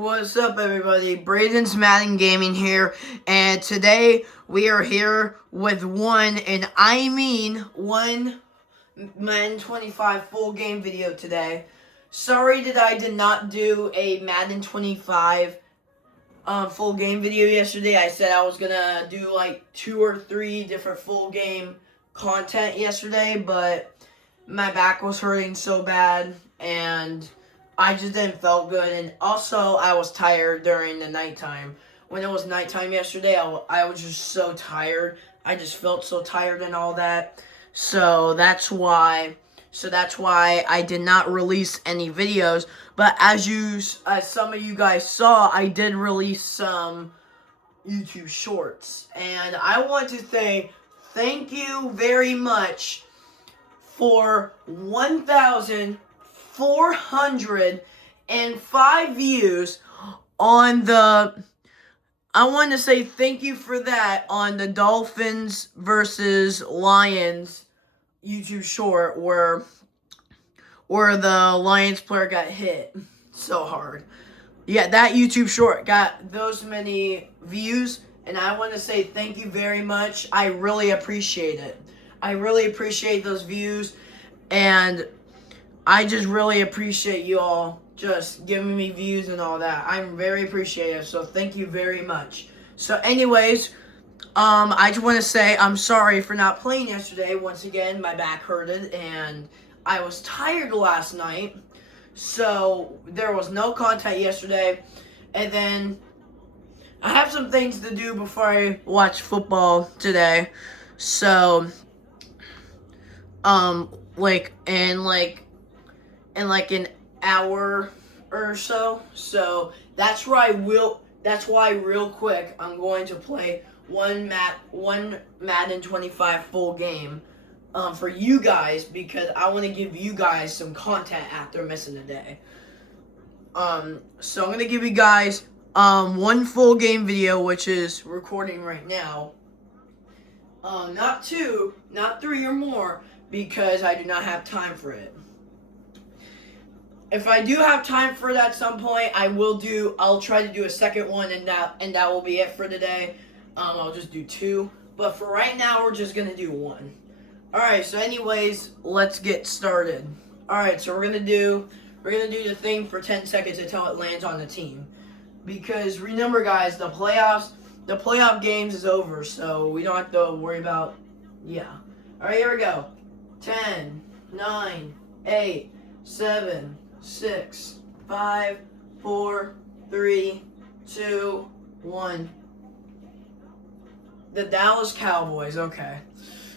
What's up, everybody? Braden's Madden Gaming here, and today we are here with one Madden 25 full game video today. Sorry that I did not do a Madden 25 full game video yesterday. I said I was gonna do like 2 or 3 different full game content yesterday, but my back was hurting so bad, and I just didn't feel good, and also I was tired during the nighttime. When it was nighttime yesterday, I was just so tired. I just felt so tired and all that. So that's why I did not release any videos. But as some of you guys saw, I did release some YouTube shorts, and I want to say thank you very much for 1,405 views on the. I want to say thank you for that on the Dolphins versus Lions YouTube short where the Lions player got hit so hard. Yeah, that YouTube short got those many views, and I want to say thank you very much. I really appreciate it. I really appreciate those views, and I just really appreciate you all just giving me views and all that. I'm very appreciative, so thank you very much. So anyways, I just want to say I'm sorry for not playing yesterday. Once again, my back hurted, and I was tired last night, so there was no content yesterday. And then I have some things to do before I watch football today. So like in an hour or so. So that's why real quick I'm going to play one Madden 25 full game for you guys, because I want to give you guys some content after missing a day. So I'm gonna give you guys one full game video, which is recording right now. Not 2, not 3 or more, because I do not have time for it. If I do have time for it at some point, I'll try to do a second one, and that will be it for today. I'll just do 2, but for right now, we're just gonna do 1. Alright, so anyways, let's get started. Alright, so we're gonna do the thing for 10 seconds until it lands on the team. Because remember, guys, the playoff games is over, so we don't have to worry about, yeah. Alright, here we go. 10, 9, 8, 7, 6, 5, 4, 3, 2, 1. The Dallas Cowboys, okay.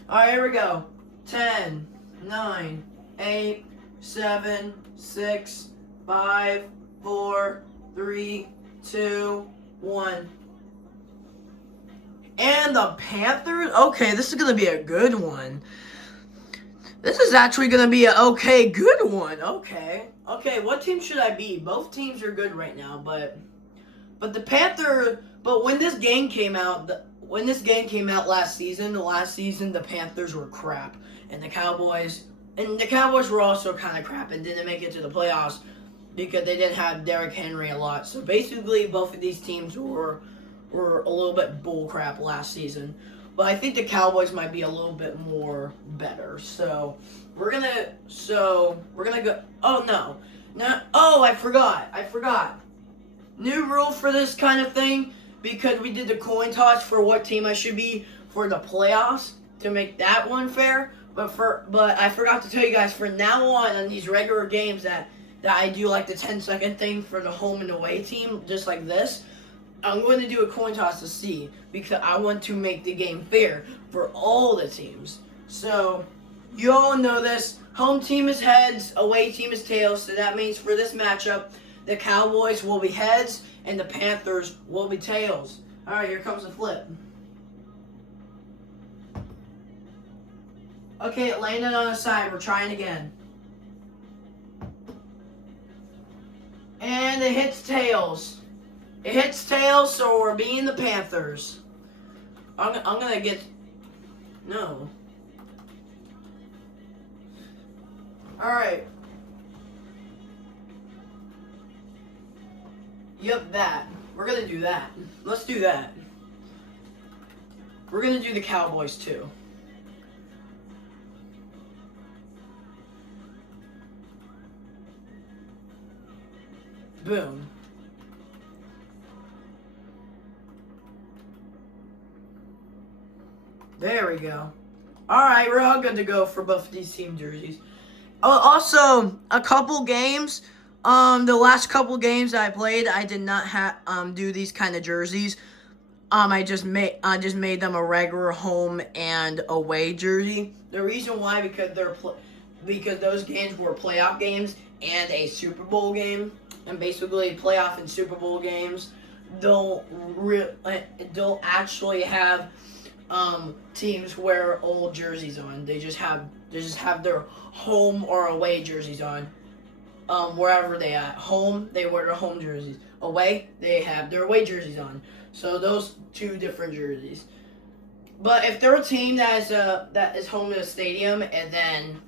Alright, here we go. 10, 9, 8, 7, 6, 5, 4, 3, 2, 1. And the Panthers? Okay, this is going to be a good one. This is actually going to be a good one. Okay, what team should I be? Both teams are good right now, but when this game came out, last season, the Panthers were crap, and the Cowboys were also kind of crap and didn't make it to the playoffs because they didn't have Derrick Henry a lot. So basically, both of these teams were a little bit bull crap last season. But I think the Cowboys might be a little bit more better. So we're gonna go. Oh no, not. Oh, I forgot. New rule for this kind of thing, because we did the coin toss for what team I should be for the playoffs to make that one fair. But I forgot to tell you guys, from now on these regular games that I do like the 10-second thing for the home and away team, just like this. I'm going to do a coin toss to see, because I want to make the game fair for all the teams. So, you all know this. Home team is heads, away team is tails. So that means for this matchup, the Cowboys will be heads and the Panthers will be tails. Alright, here comes the flip. Okay, it landed on the side. We're trying again. And it hits tails. It hits tails, so we're being the Panthers. I'm gonna get... No. Alright. Yep, that. We're gonna do that. Let's do that. We're gonna do the Cowboys too. Boom. There we go. Alright, we're all good to go for both of these team jerseys. Also, a couple games, the last couple games that I played, I did not do these kind of jerseys. I just made them a regular home and away jersey. The reason why, because those games were playoff games and a Super Bowl game, and basically playoff and Super Bowl games don't actually have teams wear old jerseys on. They just have their home or away jerseys on. Wherever they at. Home, they wear their home jerseys. Away, they have their away jerseys on. So those two different jerseys. But if they're a team that is home to a stadium, and then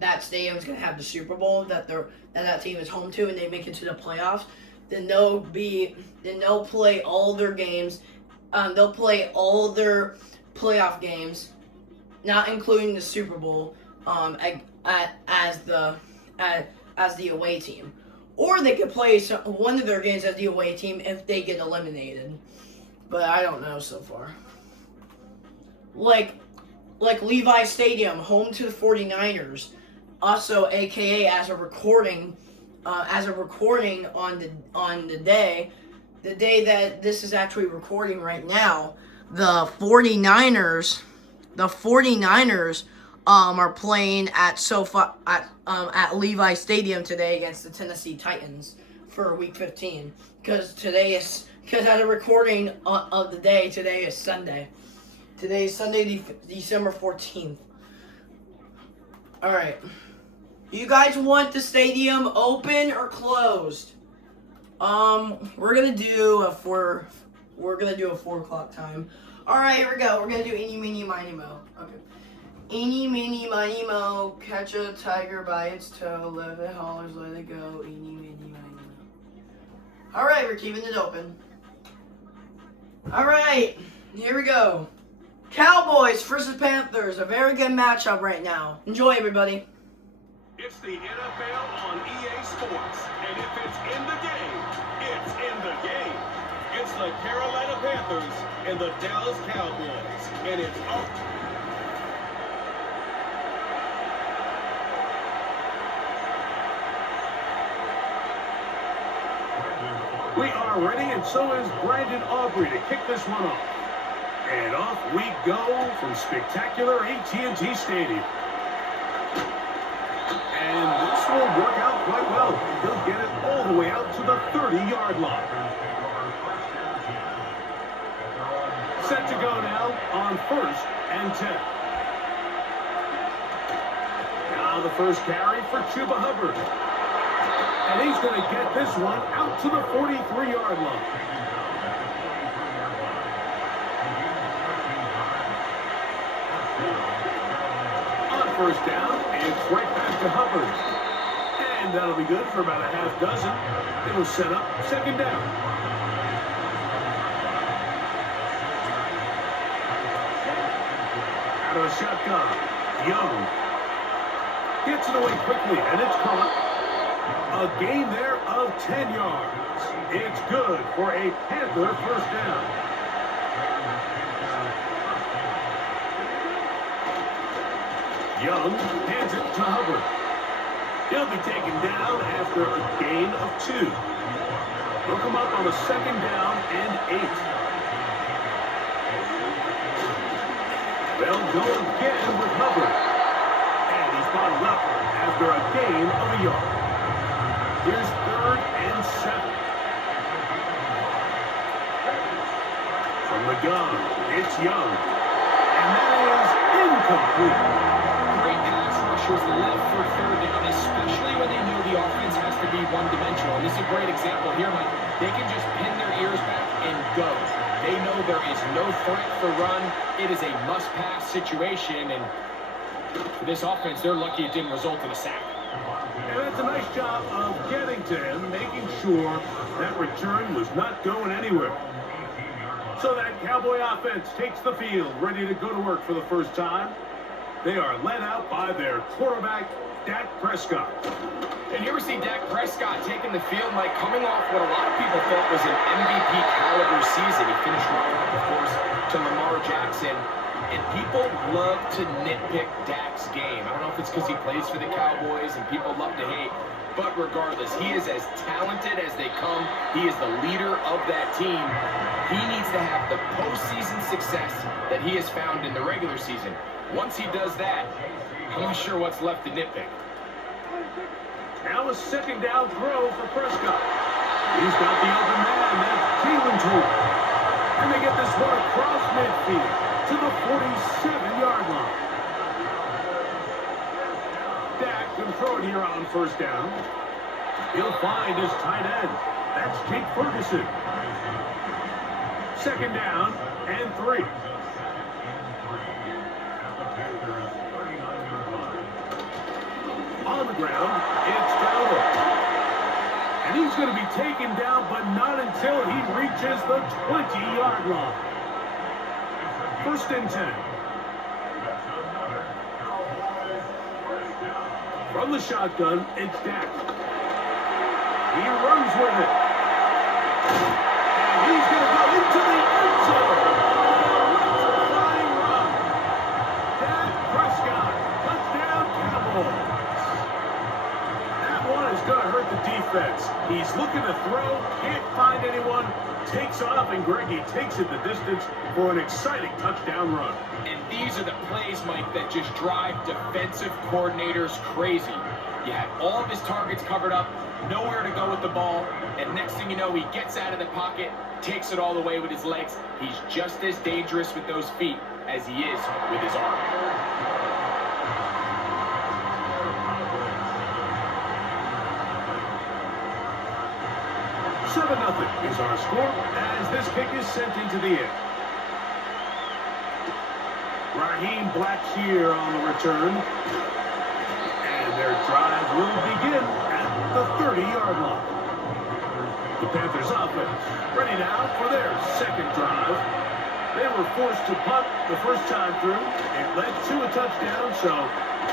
that stadium is gonna have the Super Bowl that team is home to, and they make it to the playoffs, then they'll play all their games. They'll play all their playoff games, not including the Super Bowl, as the away team. Or they could play one of their games as the away team if they get eliminated. But I don't know so far. Like Levi Stadium, home to the 49ers. Also, AKA as a recording on the day that this is actually recording right now, the 49ers are playing at Levi Stadium today against the Tennessee Titans for Week 15. Because at a recording of the day, today is Sunday. Today is Sunday, December 14th. All right. You guys want the stadium open or closed? We're gonna do a 4 o'clock time. All right, here we go. We're gonna do eeny, meeny, miny, mo. Okay. Eeny, meeny, miny, mo. Catch a tiger by its toe. Let it hollers, let it go. Eeny, meeny, miny, mo. All right, we're keeping it open. All right, here we go. Cowboys versus Panthers. A very good matchup right now. Enjoy, everybody. It's the NFL on EA Sports, and if it's in the game, it's in the game. It's the Carolina Panthers and the Dallas Cowboys, and it's on. We are ready, and so is Brandon Aubrey to kick this one off. And off we go from spectacular AT&T Stadium. And this will work out quite well. He'll get it all the way out to the 30-yard line. Set to go now on 1st and 10. Now the first carry for Chuba Hubbard. And he's going to get this one out to the 43-yard line. On 1st down, it's right back to Hubbard. And that'll be good for about a half dozen. It'll set up 2nd down. Out of the shotgun, Young gets it away quickly, and it's caught. A gain there of 10 yards. It's good for a Panther 1st down. Young hands it to Hubbard. He'll be taken down after a gain of 2. He'll come up on a 2nd down and 8. They'll go again with Hubbard. And he's bottled up after a gain of a yard. Here's 3rd and 7. From the gun, it's Young. And that is incomplete. Great pass rushers love for 3rd down, especially when they know the offense has to be one-dimensional. And this is a great example here, Mike. They can just pin their ears back and go. They know there is no threat for run. It is a must-pass situation, and for this offense, they're lucky it didn't result in a sack. And that's a nice job of getting to him, making sure that return was not going anywhere. So that Cowboy offense takes the field, ready to go to work for the first time. They are led out by their quarterback, Dak Prescott. And here we see Dak Prescott taking the field, Mike, coming off what a lot of people thought was an MVP caliber season. He finished right up, of course, to Lamar Jackson. And people love to nitpick Dak's game. I don't know if it's because he plays for the Cowboys and people love to hate. But regardless, he is as talented as they come. He is the leader of that team. He needs to have the postseason success that he has found in the regular season. Once he does that, I'm not sure what's left to nitpick. Now a second down throw for Prescott. He's got the open man. That's Jalen to him. And they get this one across midfield to the 47-yard line. Dak can throw it here on first down. He'll find his tight end. That's Jake Ferguson. Second down and 3. On the ground, it's Dowdle. And he's going to be taken down, but not until he reaches the 20-yard line. First and 10. From the shotgun, it's Dak. He runs with it. And he's going to go into the end zone. Electrifying run. Dak Prescott, touchdown Cowboys. That one is going to hurt the defense. He's looking to throw, can't find anyone, takes off, and Greggy takes it the distance for an exciting touchdown run. And these are the plays, Mike, that just drive defensive coordinators crazy. You have all of his targets covered up, nowhere to go with the ball, and next thing you know, he gets out of the pocket, takes it all the way with his legs. He's just as dangerous with those feet as he is with his arm. 7-0 is our score as this kick is sent into the air. Raheem Blackshear on the return. And their drive will begin at the 30-yard line. The Panthers offense ready now for their second drive. They were forced to punt the first time through. It led to a touchdown, so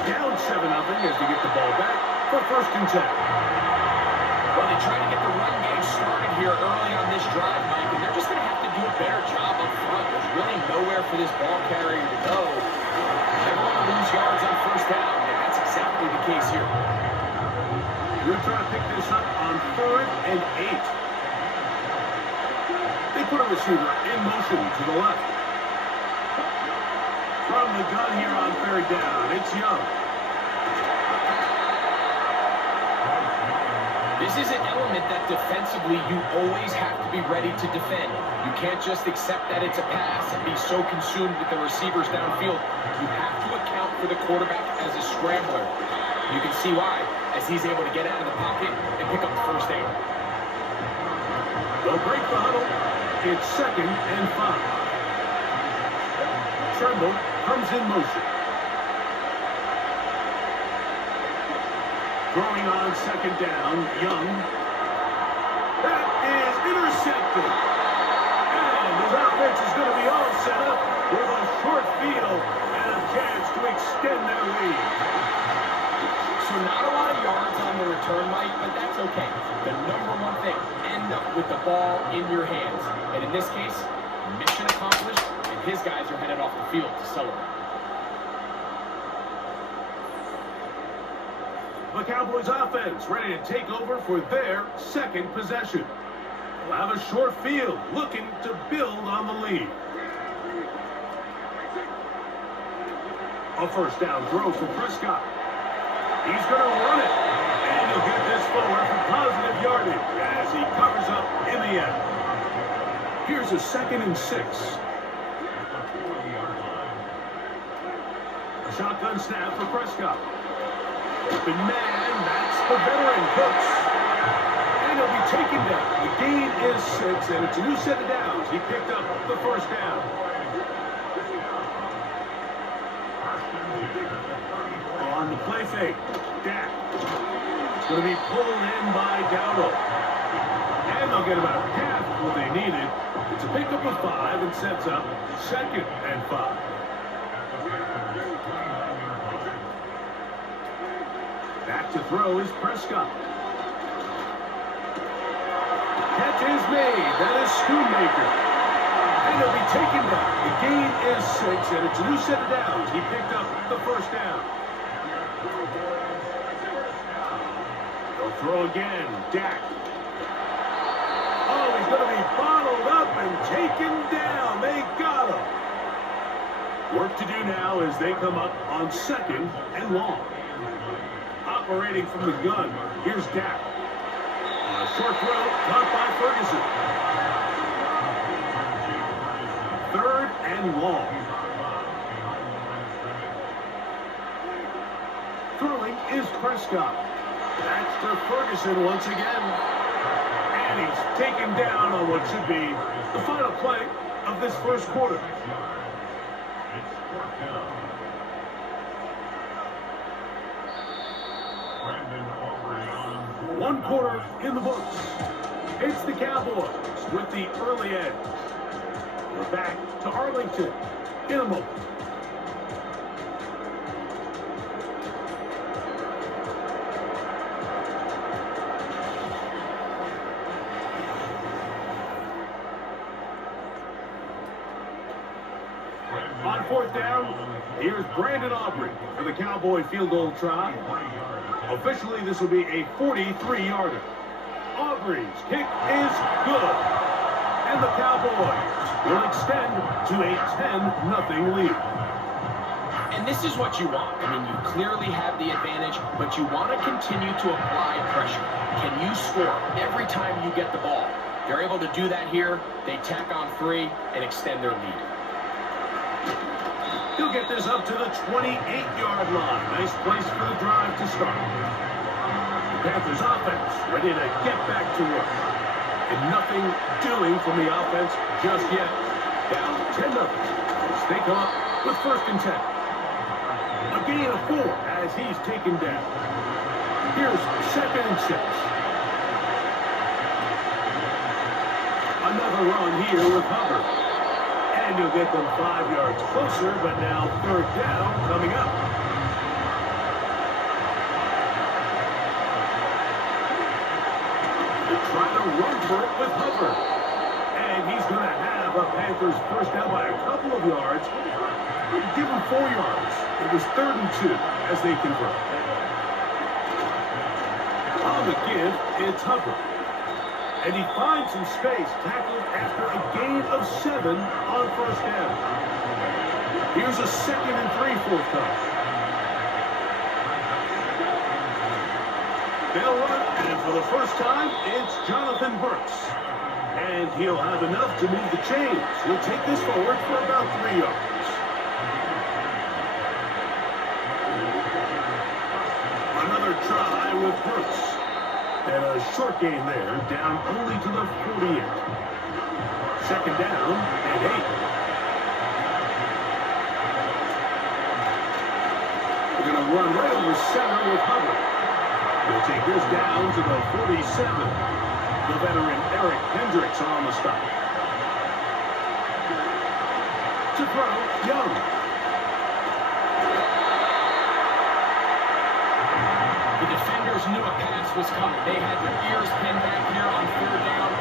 down 7-0 as they get the ball back for first and 10. Well, they try to get the run game started here early on this drive, Mike, and they're just going to have to do a better job up front. There's really nowhere for this ball carrier to go. They're going to lose yards on first down, and that's exactly the case here. We're trying to pick this up on 3rd and 8. They put a receiver in motion to the left. From the gun here on 3rd down, it's Young. This is an element that defensively you always have to be ready to defend. You can't just accept that it's a pass and be so consumed with the receivers downfield. You have to account for the quarterback as a scrambler. You can see why, as he's able to get out of the pocket and pick up the first down. They'll break the huddle. It's 2nd and 5. Tremble comes in motion. Throwing on 2nd down, Young. That is intercepted. And his offense is going to be all set up with a short field and a chance to extend their lead. So not a lot of yards on the return, Mike, but that's okay. The number one thing, end up with the ball in your hands. And in this case, mission accomplished, and his guys are headed off the field to celebrate. The Cowboys offense ready to take over for their second possession. They'll have a short field looking to build on the lead. A first down throw for Prescott. He's going to run it. And he'll get this forward for positive yardage as he covers up in the end. Here's a 2nd and 6. A shotgun snap for Prescott. Open man, that's the veteran Cooks. And he'll be taken down. The gain is 6, and it's a new set of downs. He picked up the first down. On the play fake, Dak. going to be pulled in by Dowdle. And they'll get about half what they needed. It's a pickup of 5 and sets up 2nd and 5. Back to throw is Prescott. Catch is made. That is Schoonmaker. And he'll be taken down. The gain is 6, and it's a new set of downs. He picked up the first down. They'll throw again. Dak. Oh, he's going to be bottled up and taken down. They got him. Work to do now as they come up on 2nd and long. Operating from the gun, here's Dak. A short throw, caught by Ferguson. 3rd and long. Throwing is Prescott. That's to Ferguson once again. And he's taken down on what should be the final play of this first quarter. One quarter in the books. It's the Cowboys with the early edge. We're back to Arlington in a moment. On 4th down, here's Brandon Aubrey for the Cowboy field goal try. Officially, this will be a 43-yarder. Aubrey's kick is good. And the Cowboys will extend to a 10-0 lead. And this is what you want. I mean, you clearly have the advantage, but you want to continue to apply pressure. Can you score every time you get the ball? They're able to do that here. They tack on 3 and extend their lead. He'll get this up to the 28-yard line. Nice place for the drive to start. The Panthers offense ready to get back to work. And nothing doing from the offense just yet. Down 10-0 as they come up with 1st and 10. A gain of 4 as he's taken down. Here's 2nd and 6. Another run here with Hubbard. And you'll get them 5 yards closer, but now 3rd down coming up. They're trying to run for it with Hubbard. And he's going to have a Panthers first down by a couple of yards. Give him 4 yards. It was 3rd and 2 as they convert. On the give, it's Hubbard. And he finds some space, tackled after a gain of 7 on 1st down. Here's a 2nd and 3 forthcoming. They'll run, and for the first time, it's Jonathan Burks. And he'll have enough to move the chains. He'll take this forward for about 3 yards. Another try with Burks. And a short gain there, down only to the 48. 2nd down and 8. We're going to run right over center with Hubbard. He'll take this down to the 47. The veteran Eric Hendricks on the stop. To throw, Young. The defenders knew a pass was coming. They had their ears pinned back here on 3rd down,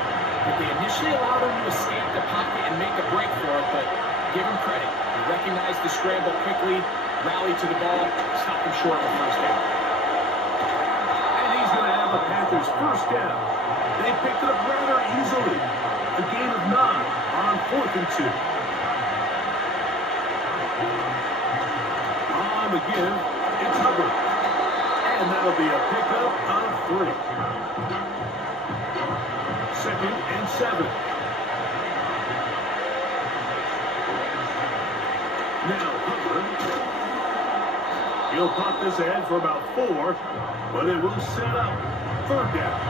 but they initially allowed him to escape the pocket and make a break for it, but give him credit. He recognized the scramble quickly, rallied to the ball, stopped him short of the 1st down. And he's going to have the Panthers first down. They picked it up rather easily. A gain of 9 on 4th and 2. On the give, it's Hubbard. And that'll be a pickup of 3. 2nd and 7. Now Hubbard. He'll pop this ahead for about 4, but it will set up 3rd down.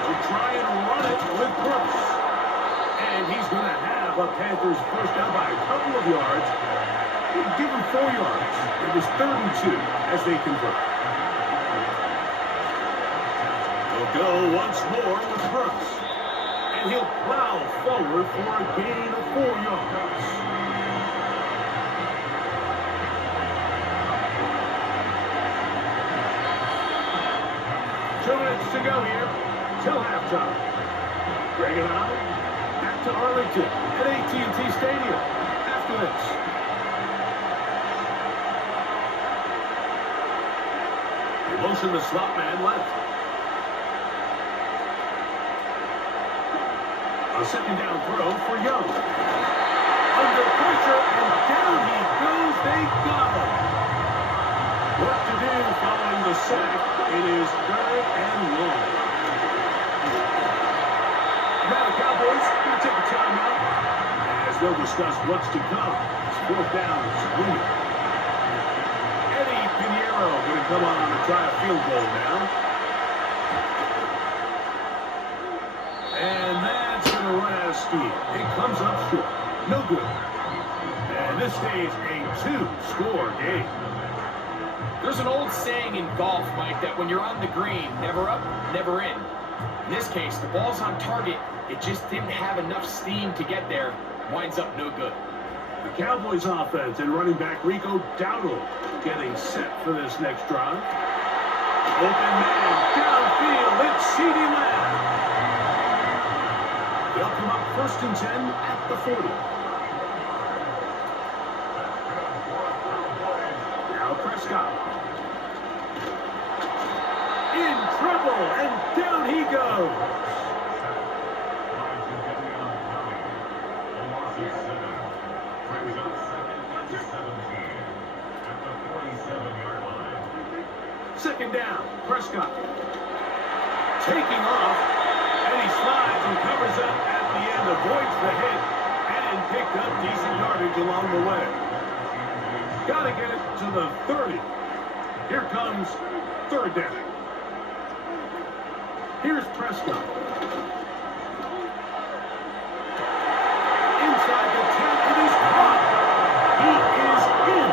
He'll try and run it with Brooks. And he's going to have a Panthers first down by a couple of yards. Give him 4 yards. It was 3rd and 2 as they convert. They'll go once more with Brooks. And he'll plow forward for a gain of 4 yards. Two minutes to go here till halftime. Greg and I back to Arlington at AT&T Stadium after this. They motion the slot man left. A 2nd down throw for Young. Under pressure, and down he goes. They got him. Work to do following the sack. It is 3rd and long. Now the Cowboys going to take a timeout as they'll discuss what's to come. It's 4th down. It's Eddie Pinheiro going to come on and try a field goal now. And that's going to run out of steam. It comes up short. No good. And this stays a 2-score game. There's an old saying in golf, Mike, that when you're on the green, never up, never in. In this case, the ball's on target. It just didn't have enough steam to get there. Winds up no good. The Cowboys offense and running back Rico Dowdle getting set for this next drive. Open man, downfield, it's CeeDee Lamb. They'll come up 1st and 10 at the 40. Now Prescott. In trouble, and down he goes. Second down, Prescott. Taking off, and he slides and covers up at the end, avoids the hit, and picked up decent yardage along the way. Got to get it to the 30. Here comes 3rd down. Here's Prescott. Inside the 10, and he's caught. He is in.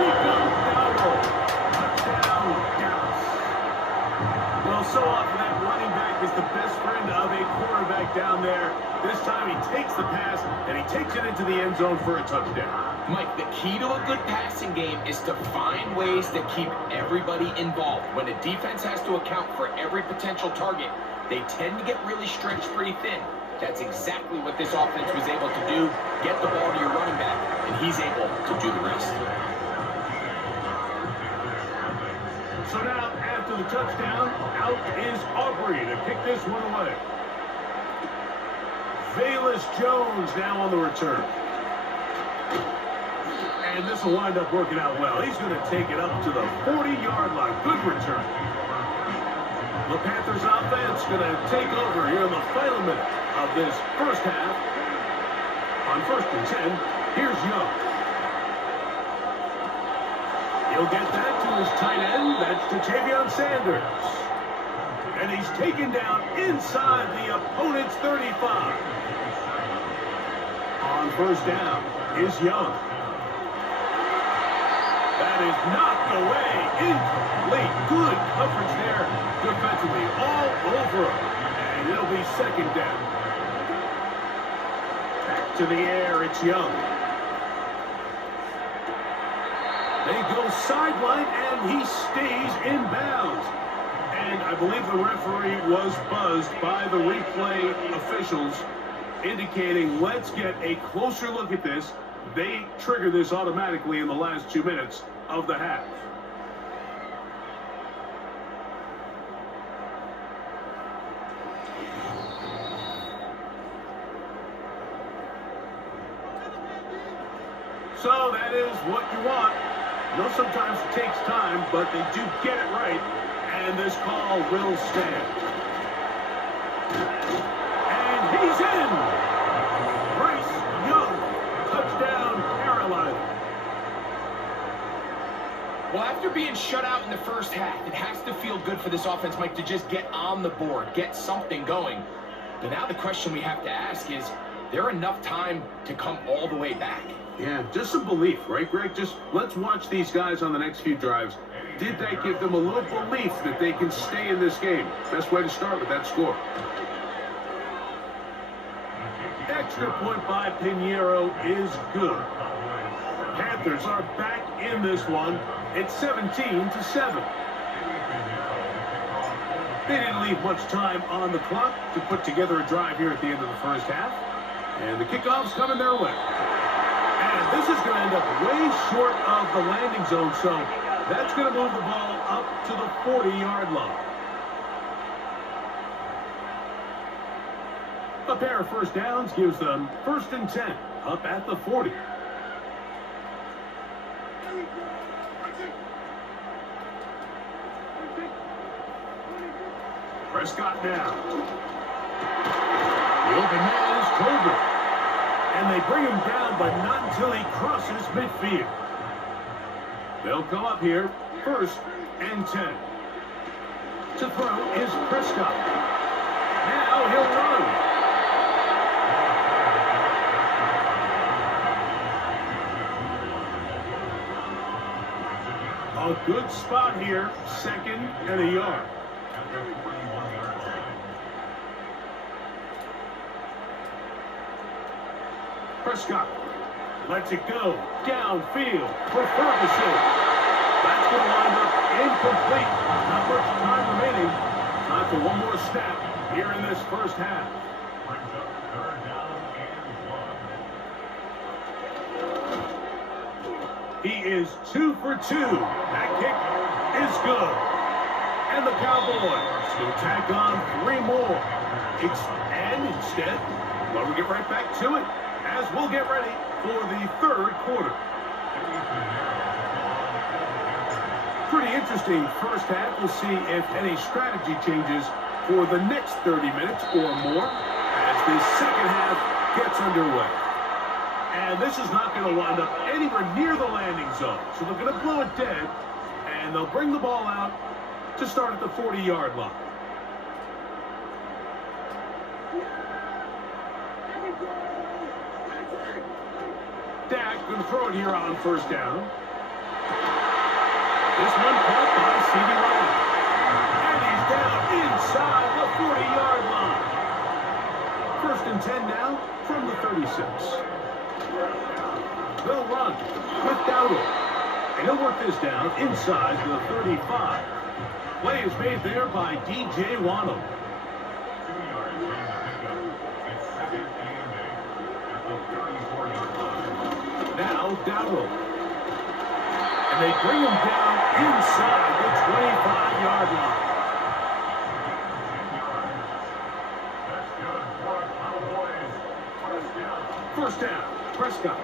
Rico Dowdle. Touchdown, Dallas. Well, so often that running back is the best friend of a quarterback down there. This time he takes the pass, and he takes it into the end zone for a touchdown. Mike, the key to a good passing game is to find ways to keep everybody involved. When a defense has to account for every potential target, they tend to get really stretched pretty thin. That's exactly what this offense was able to do. Get the ball to your running back, and he's able to do the rest. So now, after the touchdown, out is Aubrey to kick this one away. Velus Jones now on the return. And this will wind up working out well. He's going to take it up to the 40-yard line. Good return. The Panthers offense going to take over here in the final minute of this first half. On 1st and 10, here's Young. He'll get that to his tight end. That's to Javion Sanders. And he's taken down inside the opponent's 35. On 1st down is Young. That is knocked away. Incomplete. Good coverage there defensively. All over him. And it'll be 2nd down. Back to the air. It's Young. They go sideline, and he stays in bounds. And I believe the referee was buzzed by the replay officials, indicating let's get a closer look at this. They trigger this automatically in the last 2 minutes of the half. So that is what you want. I know sometimes it takes time, but they do get it right. And this call will stand. And he's in! Bryce Young, touchdown, Carolina. Well, after being shut out in the first half, it has to feel good for this offense, Mike, to just get on the board, get something going. But now the question we have to ask is there enough time to come all the way back? Yeah, just some belief, right, Greg? Just let's watch these guys on the next few drives. Did that give them a little belief that they can stay in this game? Best way to start with that score. Extra point by Pinheiro is good. Panthers are back in this one. It's 17-7. They didn't leave much time on the clock to put together a drive here at the end of the first half. And the kickoff's coming their way. And this is going to end up way short of the landing zone, so that's going to move the ball up to the 40-yard line. A pair of first downs gives them 1st and 10 up at the 40. Prescott now. The open man is Tolbert. And they bring him down, but not until he crosses midfield. They'll come up here, 1st and 10. To throw is Prescott. Now he'll run. A good spot here, 2nd and a yard. Prescott lets it go downfield for Ferguson. That's going to wind up incomplete. Not much time remaining. Time for one more snap here in this first half. He is 2 for 2. That kick is good. And the Cowboys will tack on 3 more. And instead, well, we get right back to it as we'll get ready for the 3rd quarter. Pretty interesting first half. We'll see if any strategy changes for the next 30 minutes or more as the second half gets underway. And this is not going to wind up anywhere near the landing zone. So they're going to blow it dead, and they'll bring the ball out to start at the 40-yard line. Dak going to throw it here on 1st down. This one caught by C.D. Lamb. And he's down inside the 40-yard line. 1st and 10 now from the 36. They'll run with Dowdle. And he'll work this down inside the 35. Play is made there by D.J. Waddle. Now Dowdle. And they bring him down inside the 25-yard line. First down, Prescott.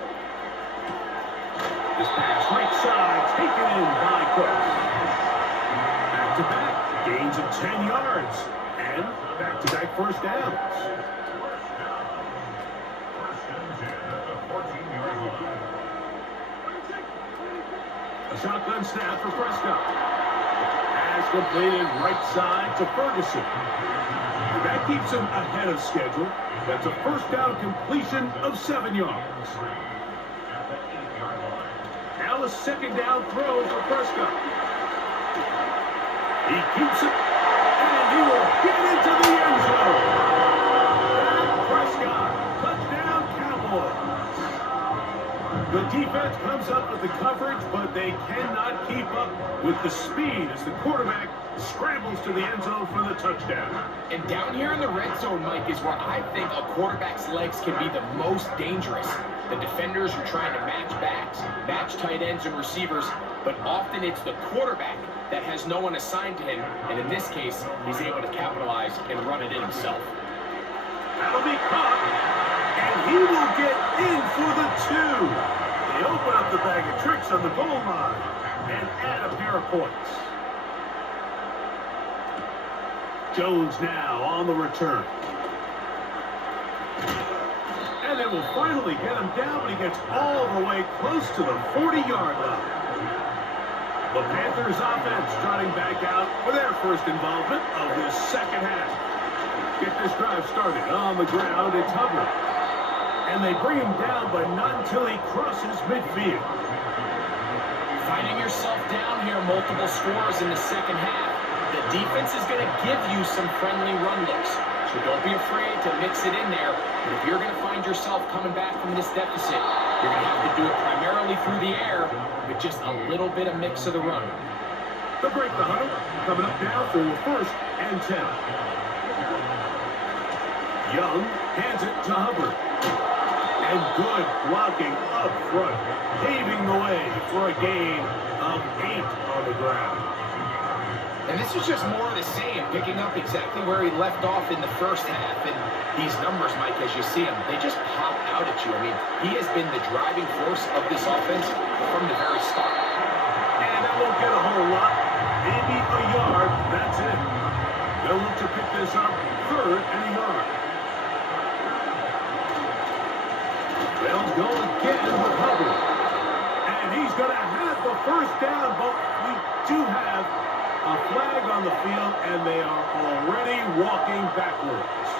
This pass right side taken in by Cooks. Back-to-back gains of 10 yards. And back-to-back first downs. A shotgun snap for Prescott. Pass completed right side to Ferguson. And that keeps him ahead of schedule. That's a first down completion of 7 yards. Now a 2nd down throw for Prescott. He keeps it, and he will get into the end zone. And Prescott, touchdown Cowboys. The defense comes up with the coverage, but they cannot keep up with the speed as the quarterback scrambles to the end zone for the touchdown. And down here in the red zone, Mike, is where I think a quarterback's legs can be the most dangerous. The defenders are trying to match backs, match tight ends and receivers, but often it's the quarterback that has no one assigned to him, and in this case, he's able to capitalize and run it in himself. That'll be caught, and he will get in for the 2. They open up the bag of tricks on the goal line and add a pair of points. Jones now on the return. And it will finally get him down, but he gets all the way close to the 40-yard line. The Panthers offense trotting back out for their first involvement of this second half. Get this drive started on the ground. It's Hubbard. And they bring him down, but not until he crosses midfield. Finding yourself down here, multiple scores in the second half. The defense is going to give you some friendly run looks. So don't be afraid to mix it in there. But if you're going to find yourself coming back from this deficit, you're going to have to do it primarily through the air with just a little bit of mix of the run. They'll break the huddle. Coming up now for 1st and 10. Young hands it to Hubbard. And good blocking up front, paving the way for a gain of 8 on the ground. And this is just more of the same, picking up exactly where he left off in the first half. And these numbers, Mike, as you see them, they just pop out at you. I mean, he has been the driving force of this offense from the very start. And that won't get a whole lot. Maybe a yard, that's it. They'll look to pick this up 3rd and a yard. They'll go again with Hubbard. And he's going to have the 1st down, but we do have a flag on the field, and they are already walking backwards.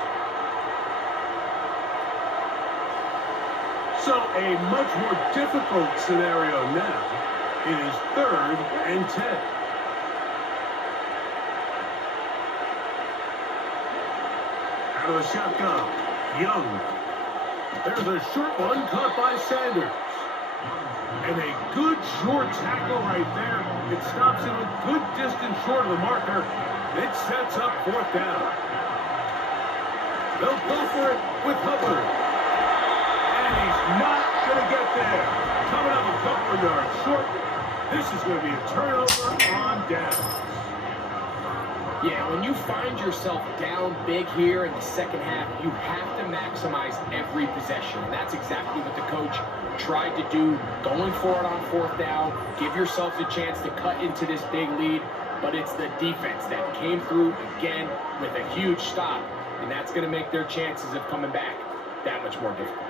So a much more difficult scenario now. It is 3rd and 10. Out of the shotgun, Young. There's a short one caught by Sanders. And a good short tackle right there. It stops him a good distance short of the marker. It sets up 4th down. They'll go for it with Hubbard. And he's not going to get there. Coming up a couple of yards short. This is going to be a turnover on downs. Yeah, when you find yourself down big here in the second half, you have to maximize every possession. And that's exactly what the coach tried to do, going for it on 4th down, give yourselves a chance to cut into this big lead, but it's the defense that came through again with a huge stop, and that's going to make their chances of coming back that much more difficult.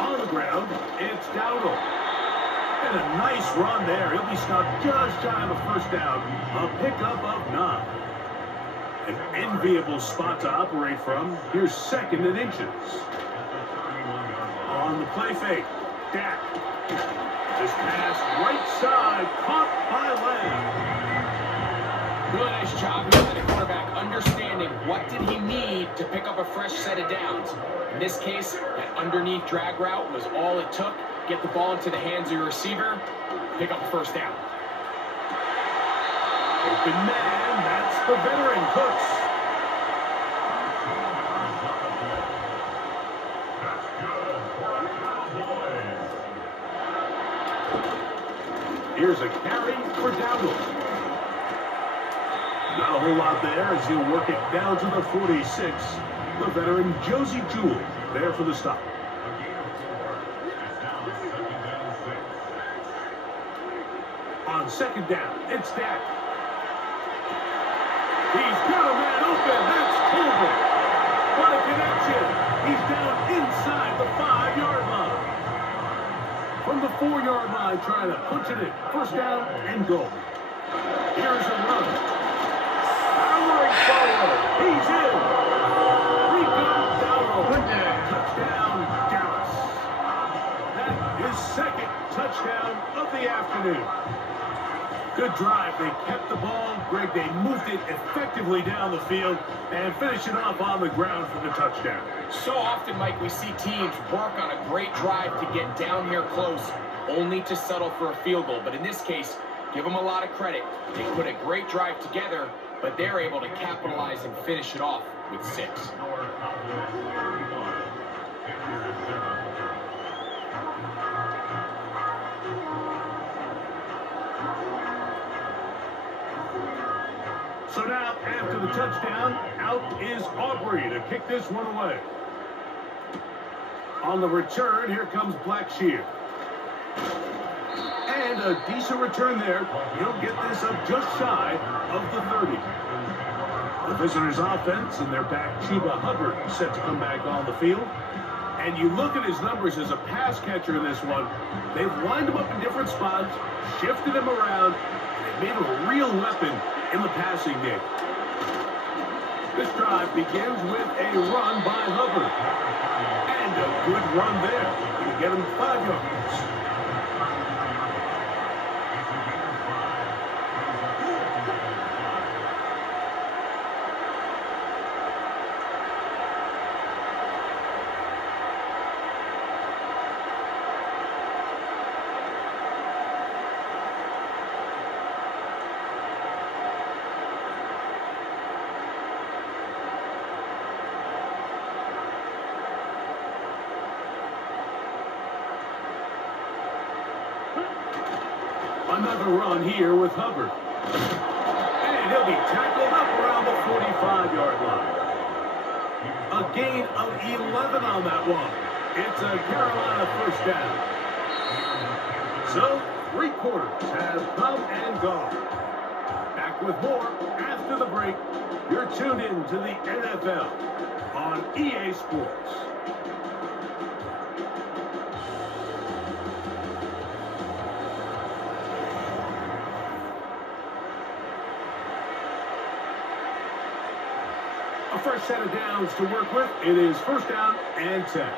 On the ground, it's Dowdle. And a nice run there. He'll be stopped just shy of the 1st down. A pickup of 9. An enviable spot to operate from. Here's 2nd and inches. On the play fake, Dak. This pass right side, caught by Lamb. Really nice job here by the quarterback, understanding what did he need to pick up a fresh set of downs. In this case, that underneath drag route was all it took. Get the ball into the hands of your receiver, pick up the 1st down. Open man, that's the veteran Cooks. Here's a carry for Dowdle. Not a whole lot there as he'll work it down to the 46. The veteran Josie Jewell there for the stop. On 2nd down, it's Dak. He's got a man open. That's Colbert. What a connection. He's down inside the 5-yard line. From the 4-yard line, trying to punch it in. 1st down and goal. Here's a run. Powering forward. He's in. We got Dowdle. Touchdown, Dallas. That is 2nd touchdown of the afternoon. Good drive. They kept the ball. Greg, they moved it effectively down the field and finish it off on the ground for the touchdown. So often, Mike, we see teams work on a great drive to get down here close, only to settle for a field goal. But in this case, give them a lot of credit. They put a great drive together, but they're able to capitalize and finish it off with 6. So now, after the touchdown, out is Aubrey to kick this one away. On the return, here comes Blackshear. And a decent return there. He'll get this up just shy of the 30. The visitors' offense and their back, Chuba Hubbard, set to come back on the field. And you look at his numbers as a pass catcher in this one. They've lined him up in different spots, shifted him around, and they've made him a real weapon in the passing game. This drive begins with a run by Hubbard. And a good run there. Going to get him 5 yards. Another run here with Hubbard. And he'll be tackled up around the 45-yard line. A gain of 11 on that one. It's a Carolina first down. So, 3 quarters have come and gone. Back with more after the break. You're tuned in to the NFL on EA Sports. A fresh set of downs to work with. It is first down and 10.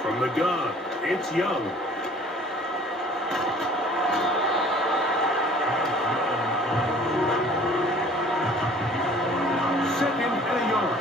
From the gun, it's Young. Second and a yard.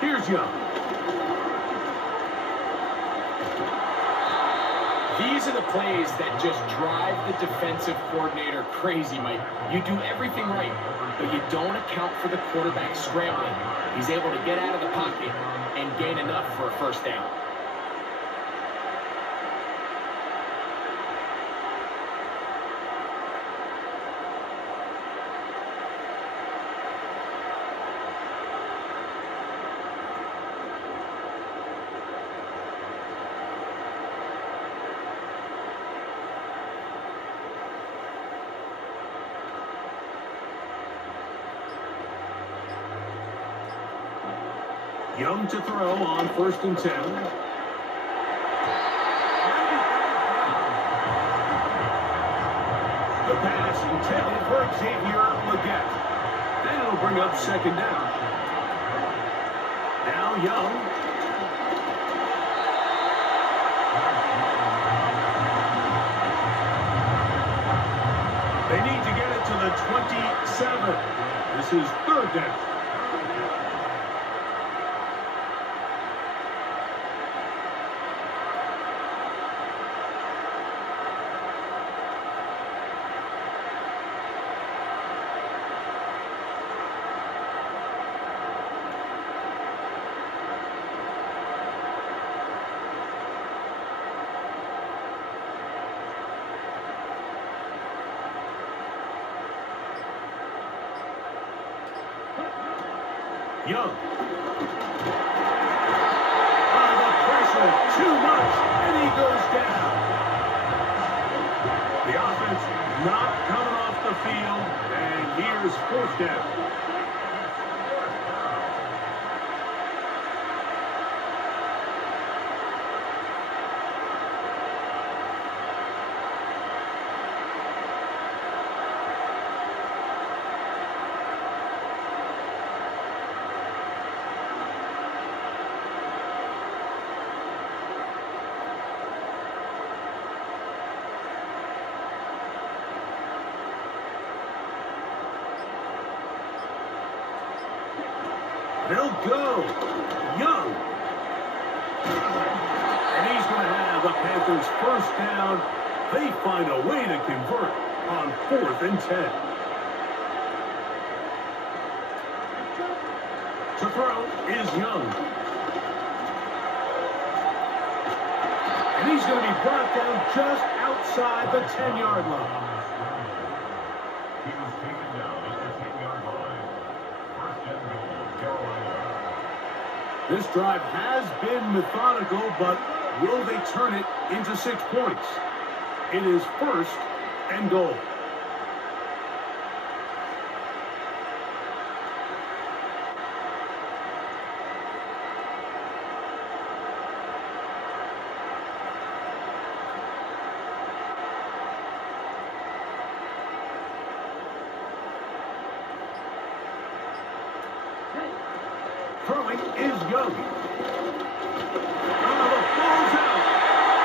Here's Young. These are the plays that just drive the defensive coordinator crazy, Mike. You do everything right, but you don't account for the quarterback scrambling. He's able to get out of the pocket and gain enough for a first down. Young to throw on first and 10. The pass intended for Xavier Legette. Then it'll bring up second down. Now Young. They need to get it to the 27. This is third down. Young. The pressure, too much, and he goes down. The offense not coming off the field, and here's fourth down. They'll go. Young. And he's going to have the Panthers first down. They find a way to convert on 4th and 10. To throw is Young. And he's going to be brought down just outside the 10-yard line. This drive has been methodical, but will they turn it into 6 points? It is 1st and goal. Curling is Young. The ball's out.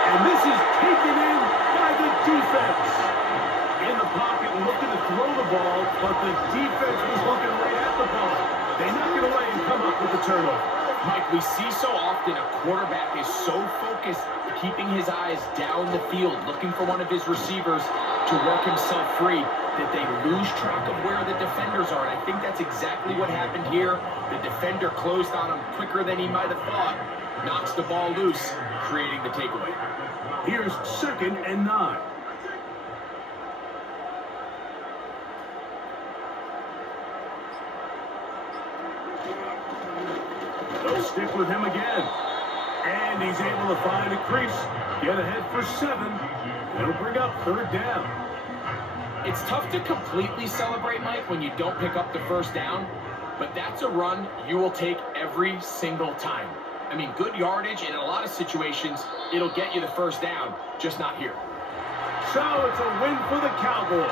And this is taken in by the defense. In the pocket, looking to throw the ball, but the defense was looking right at the ball. They knock it away and come up with the turnover. Mike, we see so often a quarterback is so focused, keeping his eyes down the field, looking for one of his receivers to work himself free, that they lose track of where the defenders are. And I think that's exactly what happened here. The defender closed on him quicker than he might have thought, knocks the ball loose, creating the takeaway. Here's 2nd and 9. They'll stick with him again. And he's able to find a crease, get ahead for 7. It'll bring up 3rd down. It's tough to completely celebrate, Mike, when you don't pick up the 1st down, but that's a run you will take every single time. I mean, good yardage, and in a lot of situations, it'll get you the 1st down, just not here. So it's a win for the Cowboys.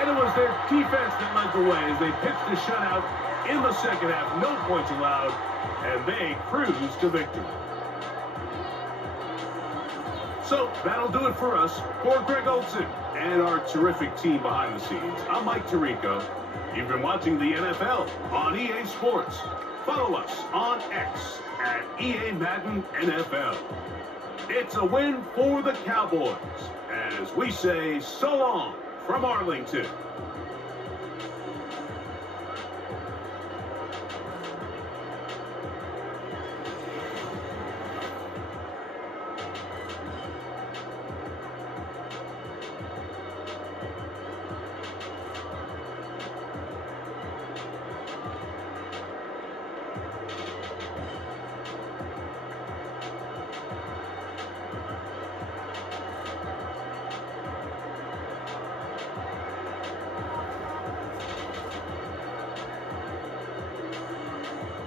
And it was their defense that led the way as they pitched a shutout in the 2nd half. No points allowed, and they cruise to victory. So that'll do it for us. For Greg Olson and our terrific team behind the scenes, I'm Mike Tirico. You've been watching the NFL on EA Sports. Follow us on X at EA Madden NFL. It's a win for the Cowboys as we say so long from Arlington.